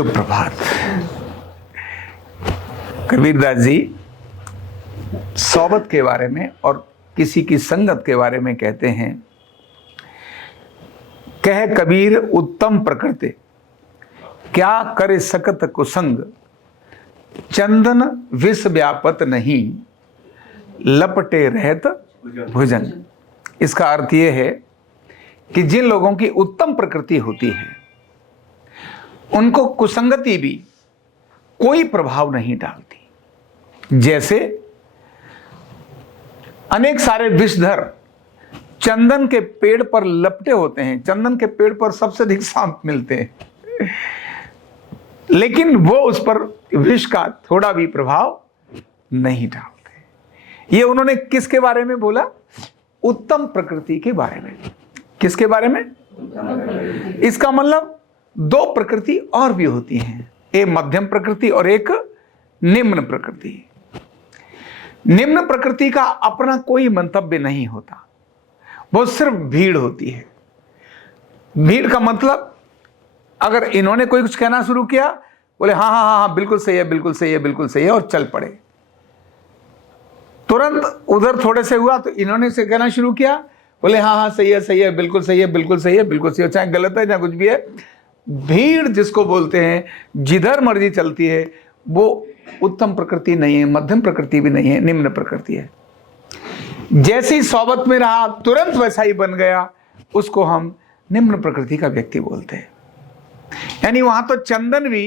शुभ प्रभात। कबीरदास जी सोबत के बारे में और किसी की संगत के बारे में कहते हैं, कह कबीर उत्तम प्रकृति क्या करे सकत कुसंग, चंदन विष व्यापत नहीं लपटे रहत भुजंग। इसका अर्थ यह है कि जिन लोगों की उत्तम प्रकृति होती है उनको कुसंगति भी कोई प्रभाव नहीं डालती। जैसे अनेक सारे विषधर चंदन के पेड़ पर लपटे होते हैं, चंदन के पेड़ पर सबसे अधिक सांप मिलते हैं, लेकिन वो उस पर विष का थोड़ा भी प्रभाव नहीं डालते। ये उन्होंने किसके बारे में बोला? उत्तम प्रकृति के बारे में। किसके बारे में? इसका मतलब दो प्रकृति और भी होती हैं, एक मध्यम प्रकृति और एक निम्न प्रकृति। निम्न प्रकृति का अपना कोई मंतव्य नहीं होता, वो सिर्फ भीड़ होती है। भीड़ का मतलब अगर इन्होंने कोई कुछ कहना शुरू किया, बोले हाँ हाँ हाँ हाँ बिल्कुल सही है, बिल्कुल सही है, बिल्कुल सही है, और चल पड़े। तुरंत उधर थोड़े से हुआ तो इन्होंने से कहना शुरू किया, बोले हाँ हाँ सही है, सही है, बिल्कुल सही है, बिल्कुल सही है, बिल्कुल सही है, चाहे गलत है चाहे कुछ भी है। भीड़ जिसको बोलते हैं, जिधर मर्जी चलती है, वो उत्तम प्रकृति नहीं है, मध्यम प्रकृति भी नहीं है, निम्न प्रकृति है। जैसी सोबत में रहा तुरंत वैसा ही बन गया, उसको हम निम्न प्रकृति का व्यक्ति बोलते हैं। यानी वहां तो चंदन भी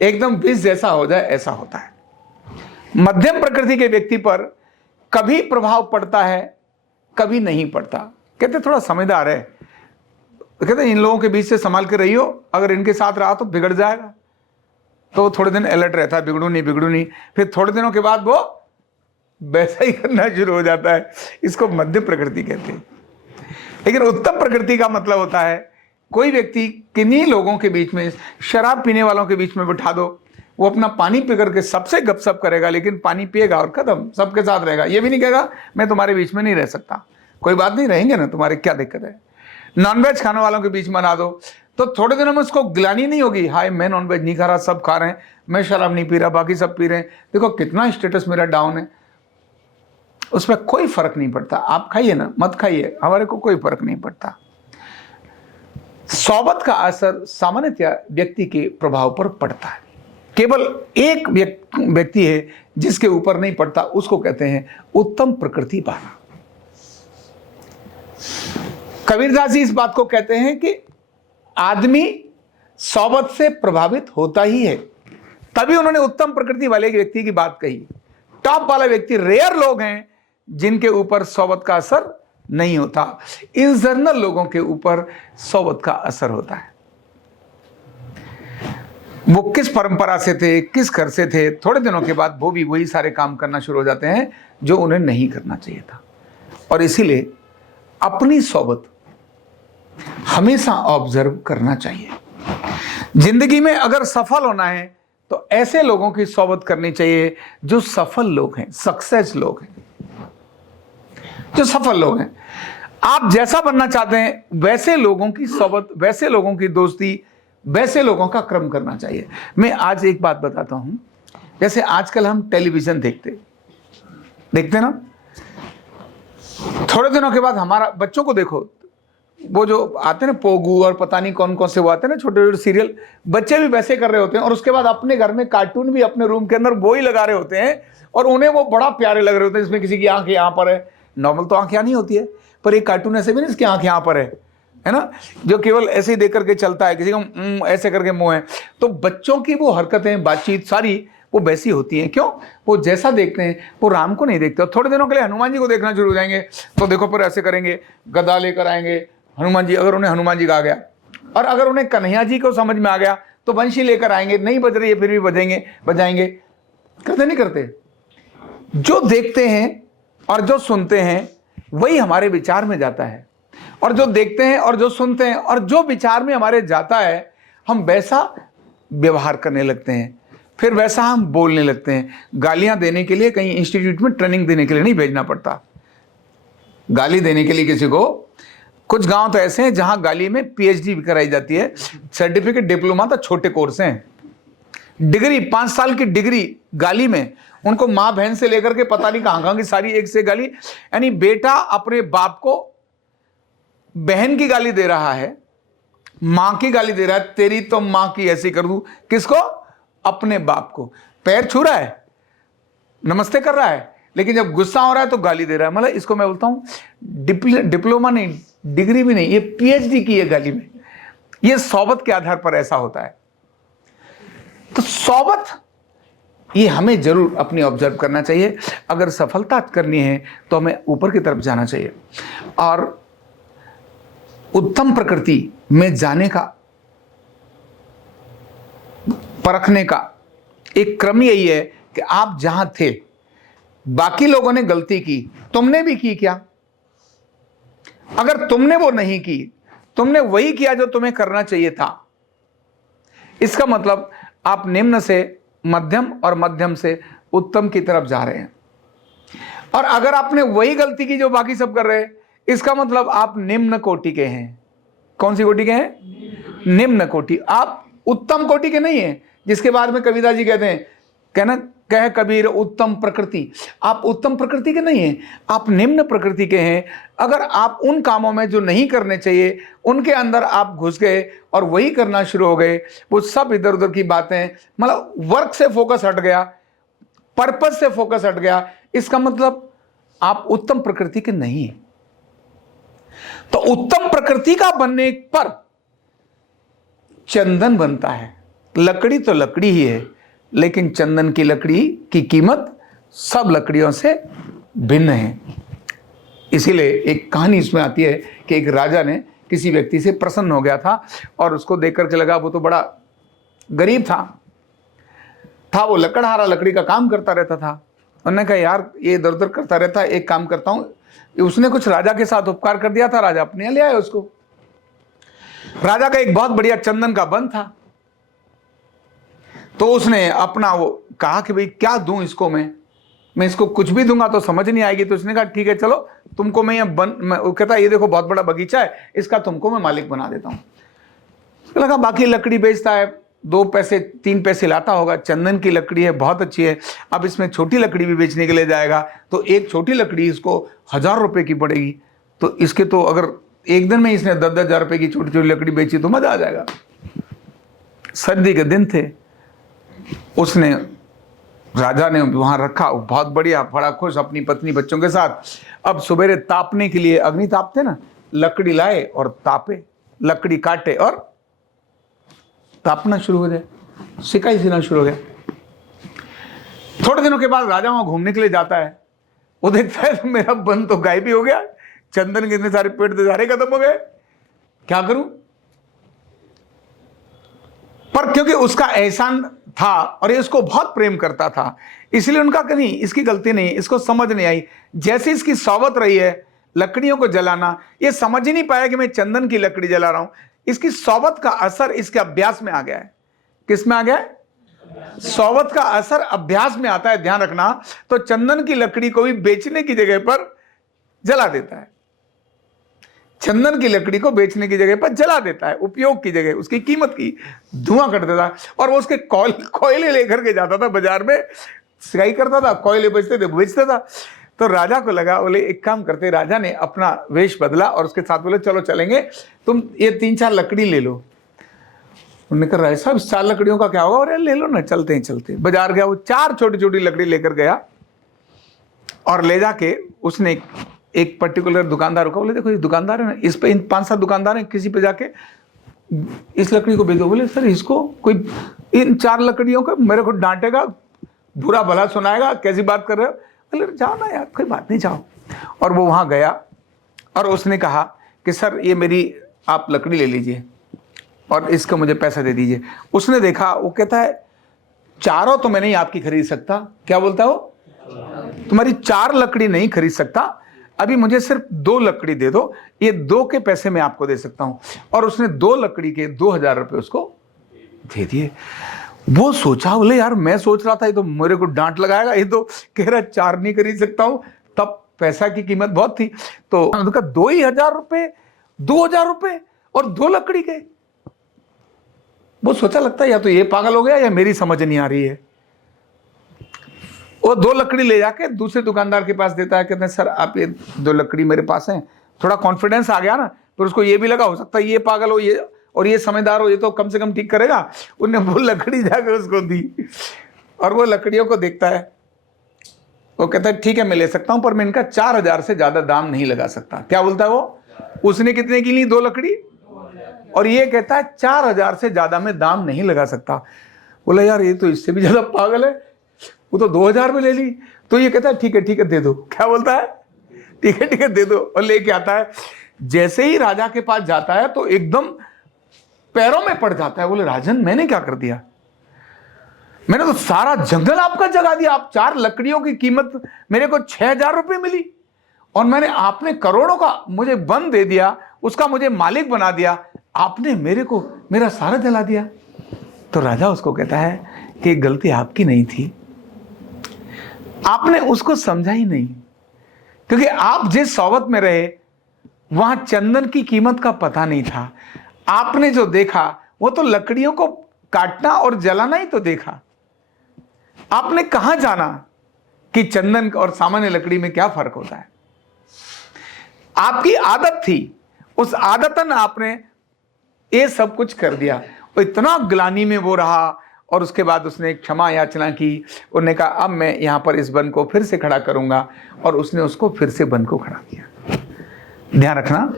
एकदम विष जैसा हो जाए ऐसा होता है। मध्यम प्रकृति के व्यक्ति पर कभी प्रभाव पड़ता है, कभी नहीं पड़ता। कहते थोड़ा समझदार है, कहते इन लोगों के बीच से संभाल के रहियो, अगर इनके साथ रहा तो बिगड़ जाएगा। तो थोड़े दिन अलर्ट रहता है, बिगड़ू नहीं बिगड़ू नहीं, फिर थोड़े दिनों के बाद वो वैसा ही करना शुरू हो जाता है। इसको मध्य प्रकृति कहते हैं। लेकिन उत्तम प्रकृति का मतलब होता है कोई व्यक्ति किन्हीं लोगों के बीच में, शराब पीने वालों के बीच में बिठा दो, वो अपना पानी पी करके सबसे गपशप करेगा, लेकिन पानी पिएगा और खत्म, सबके साथ रहेगा। ये भी नहीं कहेगा मैं तुम्हारे बीच में नहीं रह सकता। कोई बात नहीं, रहेंगे ना, तुम्हारे क्या दिक्कत है। नॉनवेज खाने वालों के बीच में बना दो तो थोड़े दिनों में उसको गिलानी नहीं होगी, हाय मैं नॉनवेज नहीं खा रहा, सब खा रहे हैं, मैं शराब नहीं पी रहा, बाकी सब पी रहे हैं, देखो कितना स्टेटस मेरा डाउन है। उस पर कोई फर्क नहीं पड़ता। आप खाइए ना, मत खाइए, हमारे को कोई फर्क नहीं पड़ता। सोबत का असर सामान्यतः व्यक्ति के प्रभाव पर पड़ता है। केवल एक व्यक्ति है जिसके ऊपर नहीं पड़ता, उसको कहते हैं उत्तम प्रकृति वाला। कबीरदास जी इस बात को कहते हैं कि आदमी सोबत से प्रभावित होता ही है, तभी उन्होंने उत्तम प्रकृति वाले व्यक्ति की बात कही। टॉप वाला व्यक्ति, रेयर लोग हैं जिनके ऊपर सोबत का असर नहीं होता। इन जनरल लोगों के ऊपर सोबत का असर होता है। वो किस परंपरा से थे, किस घर से थे, थोड़े दिनों के बाद वो भी वही सारे काम करना शुरू हो जाते हैं जो उन्हें नहीं करना चाहिए था। और इसीलिए अपनी सोबत हमेशा ऑब्जर्व करना चाहिए। जिंदगी में अगर सफल होना है तो ऐसे लोगों की सोबत करनी चाहिए जो सफल लोग हैं, सक्सेस लोग हैं, जो सफल लोग हैं। आप जैसा बनना चाहते हैं वैसे लोगों की सोबत, वैसे लोगों की दोस्ती, वैसे लोगों का क्रम करना चाहिए। मैं आज एक बात बताता हूं, जैसे आजकल हम टेलीविजन देखते ना, थोड़े दिनों के बाद हमारा बच्चों को देखो, वो जो आते हैं ना पोगू और पता नहीं कौन कौन से वो आते हैं ना छोटे छोटे सीरियल, बच्चे भी वैसे कर रहे होते हैं। और उसके बाद अपने घर में कार्टून भी अपने रूम के अंदर वो ही लगा रहे होते हैं और उन्हें वो बड़ा प्यारे लग रहे होते हैं। इसमें किसी की आंख यहाँ पर है, नॉर्मल तो आंख यहाँ नहीं होती है, पर एक कार्टून ऐसे भी नहीं इसकी आंख यहाँ पर है ना, जो केवल ऐसे ही देख करके चलता है, किसी को ऐसे करके मुंह है। तो बच्चों की वो हरकतें, बातचीत सारी वो वैसी होती हैं। क्यों? वो जैसा देखते हैं वो राम को नहीं देखते। थोड़े दिनों के लिए हनुमान जी को देखना शुरू हो जाएंगे तो देखो पर ऐसे करेंगे, गदा लेकर आएंगे हनुमान जी, अगर उन्हें हनुमान जी का आ गया, और अगर उन्हें कन्हैया जी को समझ में आ गया तो बंशी लेकर आएंगे, नहीं बज रही है फिर भी बजाएंगे। करते नहीं करते? जो देखते हैं और जो सुनते हैं वही हमारे विचार में जाता है, और जो देखते हैं और जो सुनते हैं और जो विचार में हमारे जाता है, हम वैसा व्यवहार करने लगते हैं, फिर वैसा हम बोलने लगते हैं। गालियां देने के लिए कहीं इंस्टीट्यूट में ट्रेनिंग देने के लिए नहीं भेजना पड़ता। गाली देने के लिए किसी को कुछ गांव तो ऐसे हैं जहां गाली में पीएचडी भी कराई जाती है, सर्टिफिकेट डिप्लोमा तो छोटे कोर्स हैं, डिग्री 5 साल की डिग्री गाली में, उनको मां बहन से लेकर के पता नहीं कहां कहां की सारी एक से गाली। यानी बेटा अपने बाप को बहन की गाली दे रहा है, मां की गाली दे रहा है, तेरी तो मां की ऐसी कर दूं। किसको? अपने बाप को। पैर छू रहा है, नमस्ते कर रहा है, लेकिन जब गुस्सा हो रहा है तो गाली दे रहा है। मतलब इसको मैं बोलता हूं डिप्लोमा नहीं, डिग्री भी नहीं, ये पीएचडी की है गाली में। ये सोबत के आधार पर ऐसा होता है। तो सोबत ये हमें जरूर अपनी ऑब्जर्व करना चाहिए। अगर सफलता करनी है तो हमें ऊपर की तरफ जाना चाहिए और उत्तम प्रकृति में जाने का, परखने का एक क्रम यही है कि आप जहां थे, बाकी लोगों ने गलती की, तुमने भी की क्या? अगर तुमने वो नहीं की, तुमने वही किया जो तुम्हें करना चाहिए था, इसका मतलब आप निम्न से मध्यम और मध्यम से उत्तम की तरफ जा रहे हैं। और अगर आपने वही गलती की जो बाकी सब कर रहे हैं, इसका मतलब आप निम्न कोटि के हैं। कौन सी कोटि के हैं? निम्न कोटि। आप उत्तम कोटि के नहीं हैं, जिसके बाद में कबीरदास जी कहते हैं, कहना कह कबीर उत्तम प्रकृति। आप उत्तम प्रकृति के नहीं हैं, आप निम्न प्रकृति के हैं। अगर आप उन कामों में जो नहीं करने चाहिए उनके अंदर आप घुस गए और वही करना शुरू हो गए, वो सब इधर उधर की बातें, मतलब वर्क से फोकस हट गया, पर्पस से फोकस हट गया, इसका मतलब आप उत्तम प्रकृति के नहीं हैं। तो उत्तम प्रकृति का बनने पर चंदन बनता है। लकड़ी तो लकड़ी ही है, लेकिन चंदन की लकड़ी की कीमत सब लकड़ियों से भिन्न है। इसीलिए एक कहानी इसमें आती है कि एक राजा ने किसी व्यक्ति से प्रसन्न हो गया था और उसको देख करके लगा वो तो बड़ा गरीब था वो लकड़हारा, लकड़ी का काम करता रहता था। उन्होंने कहा यार ये इधर उधर करता रहता है, एक काम करता हूं, उसने कुछ राजा के साथ उपकार कर दिया था, राजा अपने यहाँ ले आया उसको। राजा का एक बहुत बढ़िया चंदन का बन था, तो उसने अपना वो कहा कि भाई क्या दूं इसको, मैं इसको कुछ भी दूंगा तो समझ नहीं आएगी। तो उसने कहा ठीक है चलो तुमको मैं ये वो कहता ये देखो बहुत बड़ा बगीचा है, इसका तुमको मैं मालिक बना देता हूं। लगा बाकी लकड़ी बेचता है, 2 पैसे 3 पैसे लाता होगा, चंदन की लकड़ी है बहुत अच्छी है, अब इसमें छोटी लकड़ी भी बेचने के लिए जाएगा तो एक छोटी लकड़ी इसको 1000 रुपए की पड़ेगी। तो इसके तो अगर एक दिन में इसने 10-10 हजार रुपए की छोटी छोटी लकड़ी बेची तो मजा आ जाएगा। सर्दी के दिन थे, उसने राजा ने वहां रखा, बहुत बढ़िया, बड़ा खुश अपनी पत्नी बच्चों के साथ। अब सवेरे तापने के लिए अग्नि तापते ना, लकड़ी लाए और तापे, लकड़ी काटे और तापना शुरू हो जाए, सिकाई सीना शुरू हो गया। थोड़े दिनों के बाद राजा वहां घूमने के लिए जाता है, वो देखता है तो मेरा बन तो गायब ही हो गया, चंदन के इतने सारे पेड़ तो सारे खत्म हो गए, क्या करूं? पर क्योंकि उसका एहसान था और ये उसको बहुत प्रेम करता था, इसलिए उनका कहीं इसकी गलती नहीं, इसको समझ नहीं आई। जैसे इसकी सोबत रही है लकड़ियों को जलाना, ये समझ ही नहीं पाया कि मैं चंदन की लकड़ी जला रहा हूं। इसकी सोबत का असर इसके अभ्यास में आ गया है। किस में आ गया है? सोबत का असर अभ्यास में आता है, ध्यान रखना। तो चंदन की लकड़ी को भी बेचने की जगह पर जला देता है, चंदन की लकड़ी को बेचने की जगह पर जला देता है, उपयोग की जगह उसकी कीमत की धुआं कर देता है। और वो उसके कोयले लेकर के जाता था बाजार में, सिकाई करता था, कोयले बेचता था। तो राजा को लगा, बोले एक काम करते, राजा ने अपना वेश बदला और उसके साथ बोले चलो चलेंगे, तुम ये 3-4 लकड़ी ले लो। उन्होंने कहा राय साहब 4 लकड़ियों का क्या होगा? और ले लो ना, चलते हैं चलते। बाजार गया, वो 4 छोटी छोटी लकड़ी लेकर गया और ले जाके उसने एक पर्टिकुलर दुकानदार को बोले देखो ये दुकानदार है ना, इस पे इन 5-7 दुकानदार हैं, किसी पे जाके इस लकड़ी को बेच दो। बोले सर इसको कोई इन 4 लकड़ियों का मेरे को डांटेगा, बुरा भला सुनाएगा, कैसी बात कर रहे हो? बोले जाओ ना यार, कोई बात नहीं, जाओ। और वो वहां गया और उसने कहा कि सर ये मेरी आप लकड़ी ले लीजिए और इसका मुझे पैसा दे दीजिए। उसने देखा, वो कहता है चारों तो मैं नहीं आपकी खरीद सकता। क्या बोलता हो? तुम्हारी 4 लकड़ी नहीं खरीद सकता, अभी मुझे सिर्फ 2 लकड़ी दे दो, ये 2 के पैसे मैं आपको दे सकता हूं। और उसने 2 लकड़ी के 2000 रुपए उसको दे दिए। वो सोचा, बोले यार मैं सोच रहा था ये तो मेरे को डांट लगाएगा, ये तो कह रहा 4 नहीं खरीद सकता हूं। तब पैसा की कीमत बहुत थी, तो उनका 2000 रुपए 2,000 रुपए और 2 लकड़ी के। वो सोचा लगता है या तो ये पागल हो गया या मेरी समझ नहीं आ रही है। वो 2 लकड़ी ले जाके दूसरे दुकानदार के पास देता है, कहते हैं सर आप ये 2 लकड़ी मेरे पास हैं। थोड़ा कॉन्फिडेंस आ गया ना, फिर उसको ये भी लगा हो सकता है ये पागल हो ये और ये समझदार हो, ये तो कम से कम ठीक करेगा। उनने वो लकड़ी जाकर उसको दी और वो लकड़ियों को देखता है, वो कहता है ठीक है मैं ले सकता हूं, पर मैं इनका 4,000 से ज्यादा दाम नहीं लगा सकता। क्या बोलता है वो? उसने कितने की ली? 2 लकड़ी, और ये कहता है 4,000 से ज्यादा मैं दाम नहीं लगा सकता। बोला यार ये तो इससे भी ज्यादा पागल है, वो तो 2,000 में ले ली। तो ये कहता है ठीक है दे दो। क्या बोलता है? ठीक है दे दो, और लेके आता है। जैसे ही राजा के पास जाता है तो एकदम पैरों में पड़ जाता है। बोले राजन मैंने क्या कर दिया? मैंने तो सारा जंगल आपका जगा दिया। आप 4 लकड़ियों की कीमत मेरे को 6,000 रुपए मिली, और मैंने आपने करोड़ों का मुझे वन दे दिया, उसका मुझे मालिक बना दिया। आपने मेरे को मेरा सारा जला दिया। तो राजा उसको कहता है कि गलती आपकी नहीं थी, आपने उसको समझा ही नहीं, क्योंकि आप जिस सोबत में रहे वहां चंदन की कीमत का पता नहीं था। आपने जो देखा वो तो लकड़ियों को काटना और जलाना ही तो देखा। आपने कहां जाना कि चंदन और सामान्य लकड़ी में क्या फर्क होता है। आपकी आदत थी, उस आदतन आपने ये सब कुछ कर दिया। वो इतना ग्लानि में वो रहा, और उसके बाद उसने क्षमा याचना की। उन्होंने कहा अब मैं यहां पर इस बन को फिर से खड़ा करूंगा, और उसने उसको फिर से बन को खड़ा किया। ध्यान रखना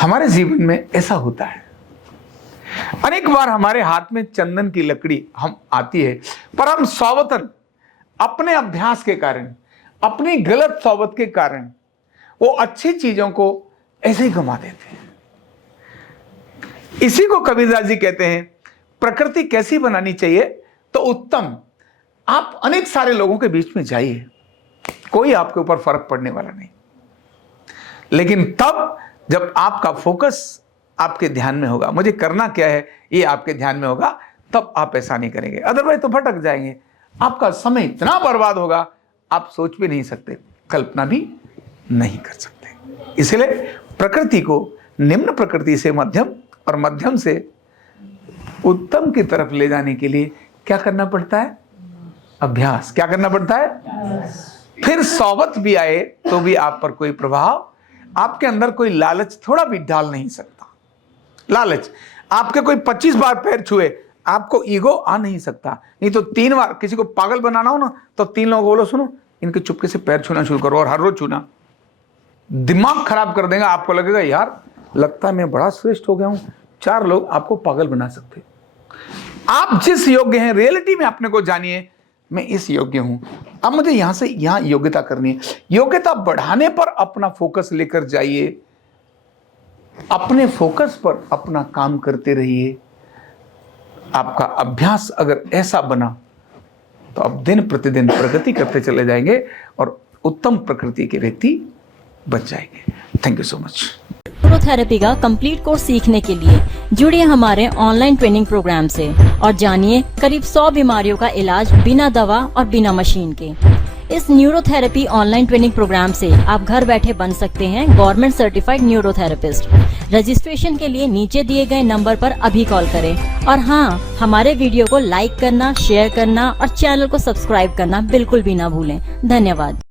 हमारे जीवन में ऐसा होता है। अनेक बार हमारे हाथ में चंदन की लकड़ी हम आती है, पर हम सौवतन अपने अभ्यास के कारण, अपनी गलत सौबत के कारण वो अच्छी चीजों को ऐसे ही गंवा देते हैं। इसी को कबीरदास जी कहते हैं प्रकृति कैसी बनानी चाहिए तो उत्तम। आप अनेक सारे लोगों के बीच में जाइए, कोई आपके ऊपर फर्क पड़ने वाला नहीं, लेकिन तब जब आपका फोकस आपके ध्यान में होगा, मुझे करना क्या है ये आपके ध्यान में होगा, तब आप ऐसा नहीं करेंगे। अदरवाइज तो भटक जाएंगे, आपका समय इतना बर्बाद होगा आप सोच भी नहीं सकते, कल्पना भी नहीं कर सकते। इसलिए प्रकृति को निम्न प्रकृति से मध्यम और मध्यम से उत्तम की तरफ ले जाने के लिए क्या करना पड़ता है? अभ्यास। क्या करना पड़ता है? फिर सोबत भी आए तो भी आप पर कोई प्रभाव, आपके अंदर कोई लालच थोड़ा भी डाल नहीं सकता। लालच आपके कोई 25 बार पैर छुए, आपको ईगो आ नहीं सकता। नहीं तो 3 बार किसी को पागल बनाना हो ना, तो 3 लोगों को बोलो सुनो इनके चुपके से पैर छूना शुरू करो, और हर रोज छूना। दिमाग खराब कर देगा, आपको लगेगा यार लगता है मैं बड़ा श्रेष्ठ हो गया हूं। 4 लोग आपको पागल बना सकते। आप जिस योग्य हैं, रियलिटी में अपने को जानिए, मैं इस योग्य हूं, अब मुझे यहां से यहां योग्यता करनी है। योग्यता बढ़ाने पर अपना फोकस लेकर जाइए, अपने फोकस पर अपना काम करते रहिए। आपका अभ्यास अगर ऐसा बना तो आप दिन प्रतिदिन प्रगति करते चले जाएंगे और उत्तम प्रकृति के व्यक्ति बच जाएंगे। Thank you so much. Neurotherapy का कंप्लीट कोर्स सीखने के लिए जुड़िए हमारे ऑनलाइन ट्रेनिंग प्रोग्राम से और जानिए करीब 100 बीमारियों का इलाज बिना दवा और बिना मशीन के। इस न्यूरोथेरेपी ऑनलाइन ट्रेनिंग प्रोग्राम से आप घर बैठे बन सकते हैं गवर्नमेंट सर्टिफाइड न्यूरोथेरेपिस्ट। रजिस्ट्रेशन के लिए नीचे दिए गए नंबर पर अभी कॉल करें। और हाँ, हमारे वीडियो को लाइक करना, शेयर करना और चैनल को सब्सक्राइब करना बिल्कुल भी ना भूलें। धन्यवाद।